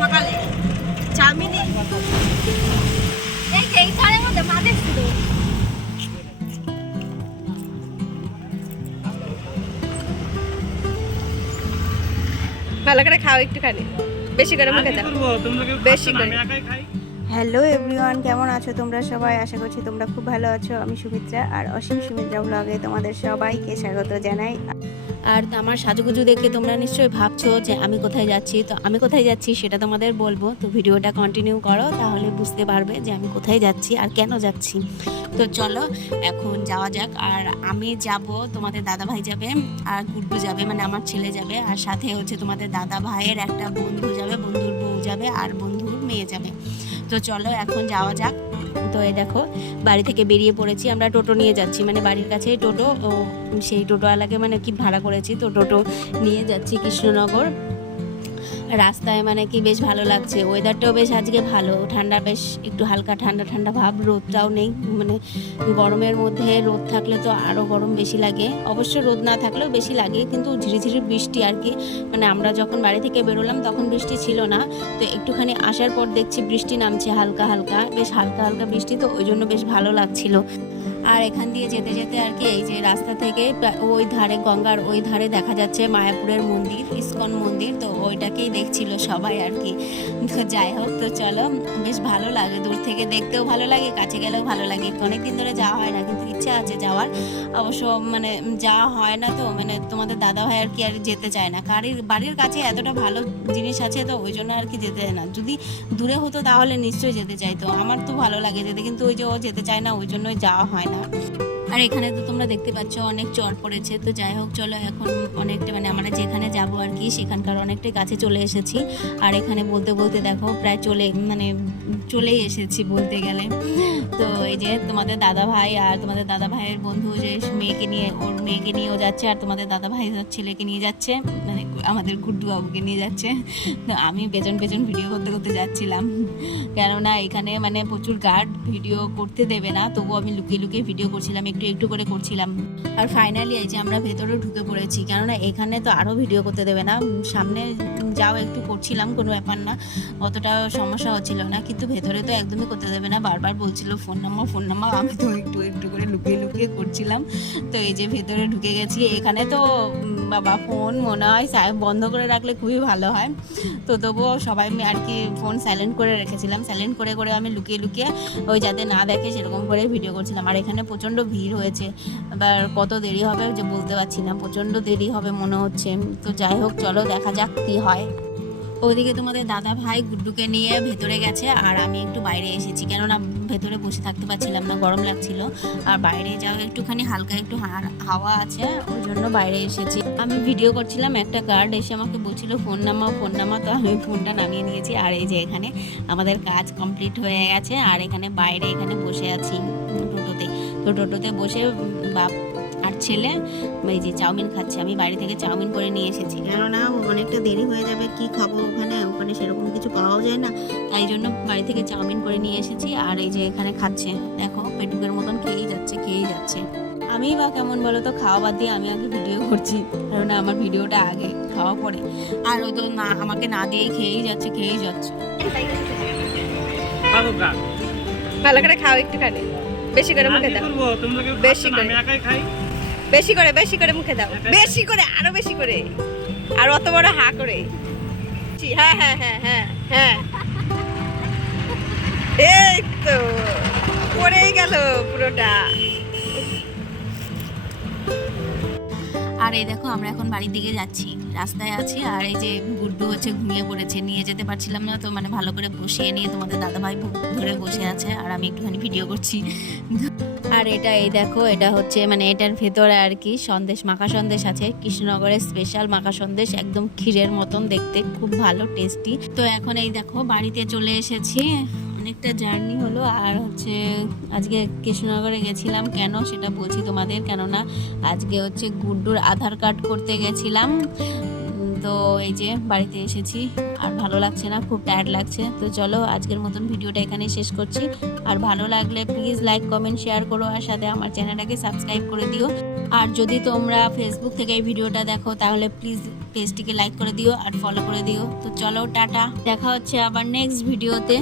সকালে চাউমিন এই ঘরের মধ্যে মাঝে ছিল। ভালো করে খাও একটুখানি, বেশি করে মুখে দাও, বেশি করে। হ্যালো এভরিওয়ান, কেমন আছো তোমরা সবাই? আশা করছি তোমরা খুব ভালো আছো। আমি সুমিত্রা, আর অসীম সুমিত্রা ব্লগে তোমাদের সবাইকে স্বাগত জানাই। আর আমার সাজুগুজু দেখে তোমরা নিশ্চয়ই ভাবছো যে আমি কোথায় যাচ্ছি। তো আমি কোথায় যাচ্ছি সেটা তোমাদের বলবো, তো ভিডিওটা কন্টিনিউ করো, তাহলে বুঝতে পারবে যে আমি কোথায় যাচ্ছি আর কেন যাচ্ছি। তো চলো এখন যাওয়া যাক। আর আমি যাব, তোমাদের দাদা ভাই যাবে, আর গুড্ডু যাবে, মানে আমার ছেলে যাবে, আর সাথে হচ্ছে তোমাদের দাদা ভাইয়ের একটা বন্ধু যাবে, বন্ধুর বউ যাবে, আর বন্ধুর মেয়ে যাবে। তো চলো এখন যাওয়া যাক। তো এই দেখো বাড়ি থেকে বেরিয়ে পড়েছি, আমরা টোটো নিয়ে যাচ্ছি, মানে বাড়ির কাছে টোটো, সেই টোটোওয়ালাকে মানে কি ভাড়া করেছি, তো টোটো নিয়ে যাচ্ছি কৃষ্ণনগর। রাস্তায় মানে কি বেশ ভালো লাগছে, ওয়েদারটাও বেশ আজকে ভালো, ঠান্ডা, বেশ একটু হালকা ঠান্ডা ঠান্ডা ভাব, রোদটাও নেই। মানে গরমের মধ্যে রোদ থাকলে তো আরও গরম বেশি লাগে, অবশ্য রোদ না থাকলেও বেশি লাগে, কিন্তু ঝিরিঝিরি বৃষ্টি আর কি। মানে আমরা যখন বাড়ি থেকে বেরোলাম তখন বৃষ্টি ছিল না, তো একটুখানি আসার পর দেখছি বৃষ্টি নামছে হালকা হালকা, বেশ হালকা হালকা বৃষ্টি, তো ওই জন্য বেশ ভালো লাগছিল। আর এখান দিয়ে যেতে যেতে আর কি এই যে রাস্তা থেকে ওই ধারে, গঙ্গার ওই ধারে দেখা যাচ্ছে মায়াপুরের মন্দির, ইস্কন মন্দির, তো ওইটাকেই দেখছিল সবাই আর কি। তো যাই হোক, তো চলো, বেশ ভালো লাগে, দূর থেকে দেখতেও ভালো লাগে, কাছে গেলেও ভালো লাগে। অনেকদিন ধরে যাওয়া হয় না, কিন্তু ইচ্ছা আছে যাওয়ার, অবশ্য মানে যাওয়া হয় না। তো মানে তোমাদের দাদা ভাই আর কি আর যেতে চায় না, বাড়ির কাছে এতটা ভালো জিনিস আছে, তো ওই জন্য আর কি যেতে চায় না। যদি দূরে হতো তাহলে নিশ্চয়ই যেতে চাইতো, আমার তো ভালো লাগে যেতে, কিন্তু ওই যে ও যেতে চায় না, ওই জন্যই যাওয়া হয় না। আর এখানে তো তোমরা দেখতে পাচ্ছ অনেক চর পড়েছে। তো যাই হোক, চলো এখন অনেকটা মানে আমরা যেখানে যাব আর কি সেখানকার অনেকটাই কাছে চলে এসেছি। আর এখানে বলতে বলতে দেখো প্রায় চলেই এসেছি বলতে গেলে। তো এই যে তোমাদের দাদা ভাই আর তোমাদের দাদা ভাইয়ের বন্ধু যে ওর মেয়েকে নিয়েও যাচ্ছে, আর তোমাদের দাদা ভাই ছেলেকে নিয়ে যাচ্ছে, মানে আমাদের গুড্ডু বাবুকে নিয়ে যাচ্ছে। তো আমি পেছন পেছন ভিডিও করতে করতে যাচ্ছিলাম, কেননা এখানে মানে প্রচুর গার্ড, ভিডিও করতে দেবে না, তবু আমি লুকিয়ে লুকিয়ে ভিডিও করছিলাম, একটু একটু করে করছিলাম। আর ফাইনালি এই যে আমরা ভেতরে ঢুকে পড়েছি, কেননা এখানে তো আরও ভিডিও করতে দেবে না। সামনে যাও একটু করছিলাম, কোনো ব্যাপার না, অতটা সমস্যা হচ্ছিল না, কিন্তু ভেতরে তো একদমই করতে দেবে না, বারবার বলছিল ফোন নাম্বার ফোন নাম্বার, আমি তো একটু একটু করে লুকিয়ে লুকিয়ে করছিলাম। তো এই যে ভেতরে ঢুকে গেছি, এখানে তো বাবা ফোন মনে হয় বন্ধ করে রাখলে খুবই ভালো হয়, তো তবুও সবাই আর কি ফোন সাইলেন্ট করে রেখেছিলাম, সাইলেন্ট করে করে আমি লুকিয়ে লুকিয়ে ওই যাতে না দেখে সেরকম করে ভিডিও করছিলাম। আর এখানে প্রচণ্ড ভিড় হয়েছে, এবার কত দেরি হবে যে বলতে পারছি না, প্রচণ্ড দেরি হবে মনে হচ্ছে। তো যাই হোক, চলো দেখা যাক কী হয়। ওইদিকে তোমাদের দাদা ভাই গুড্ডুকে নিয়ে ভেতরে গেছে, আর আমি একটু বাইরে এসেছি, কেননা ভেতরে বসে থাকতে পারছিলাম না, গরম লাগছিল, আর বাইরে যাও একটুখানি হালকা একটু হাওয়া আছে, ওই জন্য বাইরে এসেছি। আমি ভিডিও করছিলাম, একটা গার্ড এসে আমাকে বলছিল ফোন নামা, তো আমি ফোনটা নামিয়ে নিয়েছি। আর এই যে এখানে আমাদের কাজ কমপ্লিট হয়ে গেছে, আর এখানে বাইরে এখানে বসে আছি টোটোতে। তো টোটোতে বসে বাপ আর ছেলে এই যে চাউমিন খাচ্ছে, আমি বাড়ি থেকে চাউমিন করে নিয়ে এসেছি, কেননা অনেকটা দেরি হয়ে যাবে, কি খাবো ওখানে সেরকম কিছু পাওয়াও যায় না, তাই জন্য বাড়ি থেকে চাউমিন করে নিয়ে এসেছি। আর এই যে এখানে খাচ্ছে, দেখো পেটুকের মতন খেয়েই যাচ্ছে। আমি বা কেমন বলো তো, খাওয়া বাদ দিয়ে আমি আগে ভিডিও করছি, কারণ আমার ভিডিওটা আগে, খাওয়া পরে। আর ও তো না, আমাকে না দিয়ে খেয়েই যাচ্ছে। ভালো করে খাও একটুখানি, বেশি করে মুখে দাও, বেশি করে মুখে দাও, বেশি করে, আরো বেশি করে, আর অত বড় হা করে। হ্যাঁ হ্যাঁ হ্যাঁ হ্যাঁ হ্যাঁ, এই তো পড়েই গেল পুরোটা। আর এই দেখো আমরা এখন বাড়ির দিকে যাচ্ছি, রাস্তায় আছি, আর এই যে গুড্ডু হচ্ছে ঘুমিয়ে পড়েছে, নিয়ে যেতে পারছিলাম না, তো মানে ভালো করে বসিয়ে নিয়ে তোমাদের দাদাভাই ধরে বসে আছে, আর আমি একটুখানি ভিডিও করছি। আর এটা এই দেখো, এটা হচ্ছে মানে এটার ভেতরে আর কি সন্দেশ, মাখা সন্দেশ আছে, কৃষ্ণনগরের স্পেশাল মাখা সন্দেশ, একদম ক্ষীরের মতন দেখতে, খুব ভালো টেস্টি। তো এখন এই দেখো বাড়িতে চলে এসেছি, অনেকটা জার্নি হলো। আর হচ্ছে আজকে কৃষ্ণনগরে গেছিলাম, কেন সেটা বলছি তোমাদের, কেননা আজকে হচ্ছে গুড্ডুর আধার কার্ড করতে গেছিলাম। তো এই যে বাড়িতে এসেছি, আর ভালো লাগছে না, খুব টায়ার্ড লাগছে। তো চলো আজকের মতন ভিডিওটা এখানেই শেষ করছি, আর ভালো লাগলে প্লিজ লাইক কমেন্ট শেয়ার করো, আর সাথে আমার চ্যানেলটাকে সাবস্ক্রাইব করে দিও। আর যদি তোমরা ফেসবুক থেকে এই ভিডিওটা দেখো তাহলে প্লিজ পেজটিকে লাইক করে দিও আর ফলো করে দিও। তো চলো টাটা, দেখা হচ্ছে আবার নেক্সট ভিডিওতে।